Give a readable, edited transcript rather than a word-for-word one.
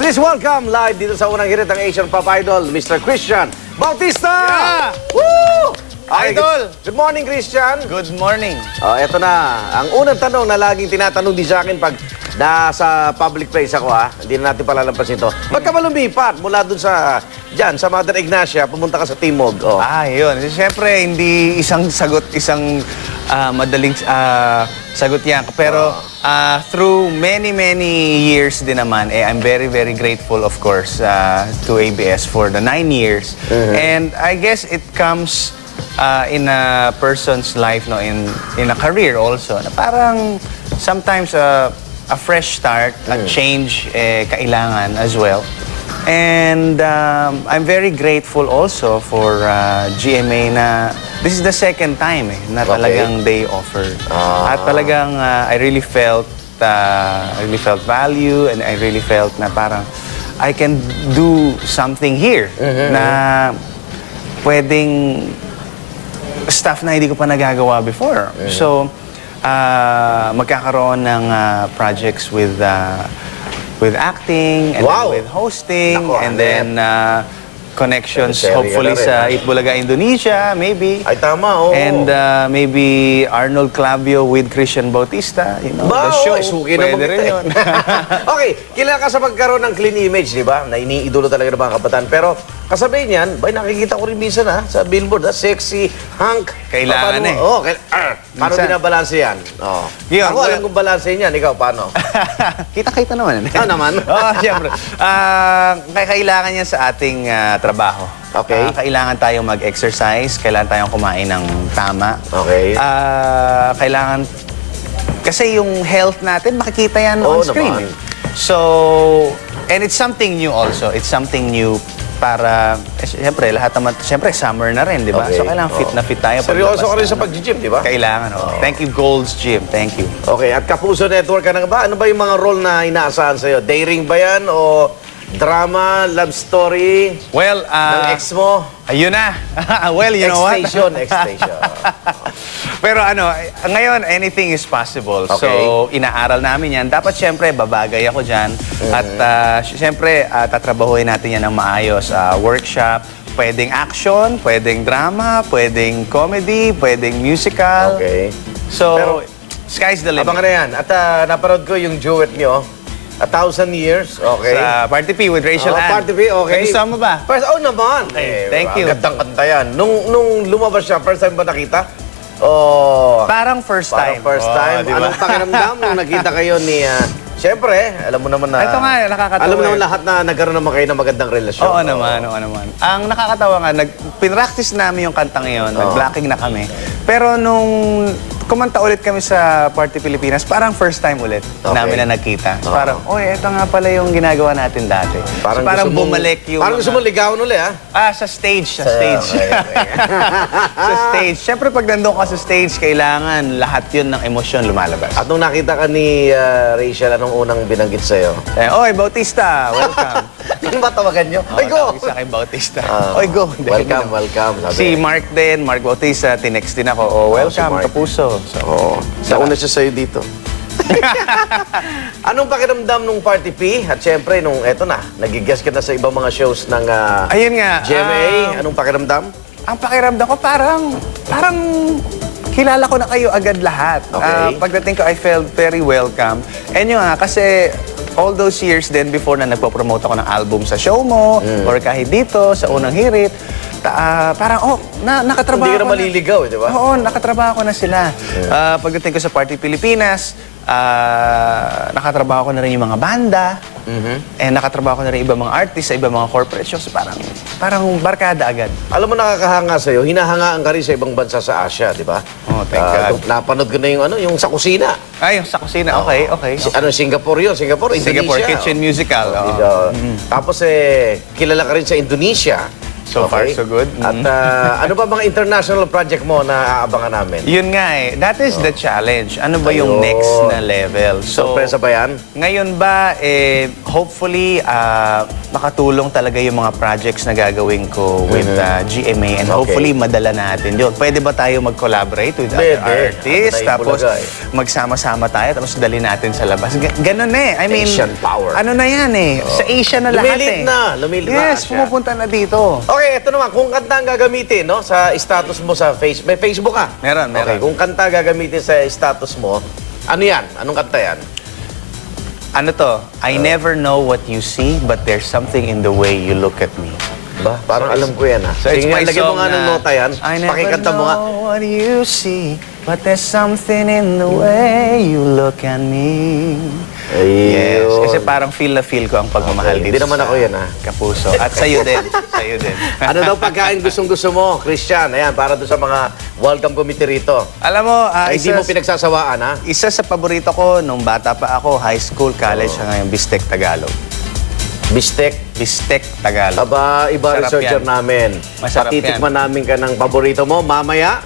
Please welcome live dito sa unang hirit ng Asian Pop Idol, Mr. Christian Bautista! Yeah! Woo! Okay, Idol! Good morning, Christian. Good morning. Eto na. Ang unang tanong na laging tinatanong din sa akin pag nasa public place ako, hindi na natin palalampasin ito. Ba't ka ba lumipat mula dun sa, dyan, sa Mother Ignacia, pumunta ka sa Timog? Oh. Yun. Siyempre, hindi isang sagot, madaling sagot yan. Pero through many years din naman, I'm very grateful, of course, to ABS for the 9 years. And I guess it comes in a person's life, no, in a career also, na parang sometimes a fresh start, a change, kailangan as well. And I'm very grateful also for GMA na this is the second time na talagang they offered. At talagang I really felt value, and I really felt na parang I can do something here na pwedeng stuff na hindi ko pa nagagawa before. So magkakaroon ng projects with acting, and then with hosting, and then connections hopefully sa Itbulaga, Indonesia, maybe. Ay, tama, oo. And maybe Arnold Clavio with Christian Bautista, you know, the show. Suki na Pwede rin yun. Okay, kilala ka sa pagkaroon ng clean image, di ba? Na iniidolo talaga ng mga kabataan. Pero kasabay niyan, nakikita ko rin minsan sexy, sexy, hunk. Kailangan paano, paano binabalanse yan? Yun, ako alam kong balanse yan. Ikaw, paano? Kita naman. Naman? Siyempre. Kailangan yan sa ating trabaho. Okay. Kailangan tayong mag-exercise, kailangan tayong kumain ng tama. Okay. Kailangan, kasi yung health natin, makikita yan on screen. Naman. So, and it's something new also. It's something new para, siyempre, lahat naman, siyempre, summer na rin, di ba? Okay. So, kailangan fit na fit tayo. Seryoso ka rin sa pag-gym, di ba? Kailangan, Thank you, Gold's Gym. Thank you. Okay, at Kapuso Network ka na ba? Ano ba yung mga role na inaasahan sa'yo? Daring ba yan o drama, love story? Well, ng ex mo? Ayun na. Well, you know what? X-Station. Pero ngayon, anything is possible. Okay. So, inaaral namin yan. Dapat siyempre, babagay ako dyan. At siyempre, tatrabahuin natin yan ng maayos. Workshop, pwedeng action, pwedeng drama, pwedeng comedy, pwedeng musical. Okay. So, Pero, sky's the limit. Abangan na yan. At napanood ko yung duet nyo, 1,000 Years. Okay. Sa Party P with Rachel Ann. Party P, okay. Nagustuhan mo ba? First, naman. Okay, thank you. Gandang kanta yan. Nung lumabas siya, first time ba nakita? Parang first time. Parang first time. Diba? Anong pakiramdam nung nakita kayo ni... Siyempre, alam mo naman na... Ito nga, nakakatawa. Alam mo naman lahat na nagkaroon naman kayo ng magandang relasyon. Oo naman. Ang nakakatawa nga, pinractice namin yung kantang ngayon, nag-blocking na kami. Pero nung kumanta ulit kami sa Party Pilipinas, parang first time ulit namin na nakita. So parang, ito nga pala yung ginagawa natin dati. Parang bumalik yung... Parang gusto mo ligawan ulit, sa stage. Sa stage. Siyempre, pag nandun ka sa stage, kailangan lahat yun ng emosyon lumalabas. At nung nakita ka ni Rachel, anong unang binanggit sa'yo? Oy, Bautista, welcome. Ano ba tawagan nyo? Oy, go! Isa kay Bautista. Oy, go. Welcome. Si Mark din, Mark Bautista, tinext din ako. Welcome, Kapuso. Nauna siya sa'yo dito. Anong pakiramdam nung Party P? At syempre, eto na, nag-guest ka na sa ibang mga shows ng Ayun nga. GMA. Anong pakiramdam? Ang pakiramdam ko, parang kilala ko na kayo agad lahat. Okay. Pagdating ko, I felt very welcome. And yun nga, kasi all those years then before na nagpo-promote ako ng album sa show mo, or kahit dito, sa unang hirit, parang, nakatrabaho Hindi ka na maliligaw, di ba? Oo, nakatrabaho ko na sila. Pagdating ko sa Party Pilipinas, nakatrabaho ko na rin yung mga banda, and nakatrabaho ko na rin ibang mga artists sa ibang mga corporate shows. Parang barkada agad. Alam mo, nakakahanga sa'yo, hinahangaan ka rin sa ibang bansa sa Asia, di ba? Thank God. Napanood ko na yung sa kusina. Yung sa kusina, okay. Singapore yun? Indonesia? Singapore Kitchen Musical. Tapos kilala ka rin sa Indonesia. So far, so good. At ano ba mga international project mo na aabangan namin? Yun nga eh. That is the challenge. Ano ba yung Ayun. next na level? Sorpresa ba yan? Ngayon ba, hopefully, makatulong talaga yung mga projects na gagawin ko with GMA and hopefully madala natin yun. Pwede ba tayo mag-collaborate with other artists? Ano tayo Tapos Bulaga magsama-sama tayo tapos dali natin sa labas. Ganun eh. I mean, Asian power. ano na yan eh. Sa Asia na lahat Lumilit eh. na. Lumilit na Yes, siya. pumupunta na dito. Okay, ito naman. Kung kanta ang gagamitin, no? Sa status mo sa Facebook. May Facebook ka? Meron. Okay, kung kanta gagamitin sa status mo, ano yan? Anong kanta yan? Ano to? I never know what you see, but there's something in the way you look at me. Ba? Parang alam ko yan, ha? So it's Sige nga, my lagyan mo song nga ng na, nota yan. I never Pakikanta mo nga. know what you see, but there's something in the way you look at me. Yes, Ayun. kasi parang feel na feel ko ang pagmamahal Okay, dito hindi naman sa ako yan, ha? Kapuso. At sa'yo din. Sa'yo din. Ano daw pagkain gustong-gusto mo, Christian? Ayan, para doon sa mga welcome committee rito. Alam mo, Ay, hindi mo pinagsasawaan, ha? isa sa paborito ko nung bata pa ako, high school, college, hanggang Bistek Tagalog. Bistek. Bistek Tagalog. Aba, iba Sarap researcher yan. namin. Masarap Patitikman namin ka ng paborito mo. Mamaya,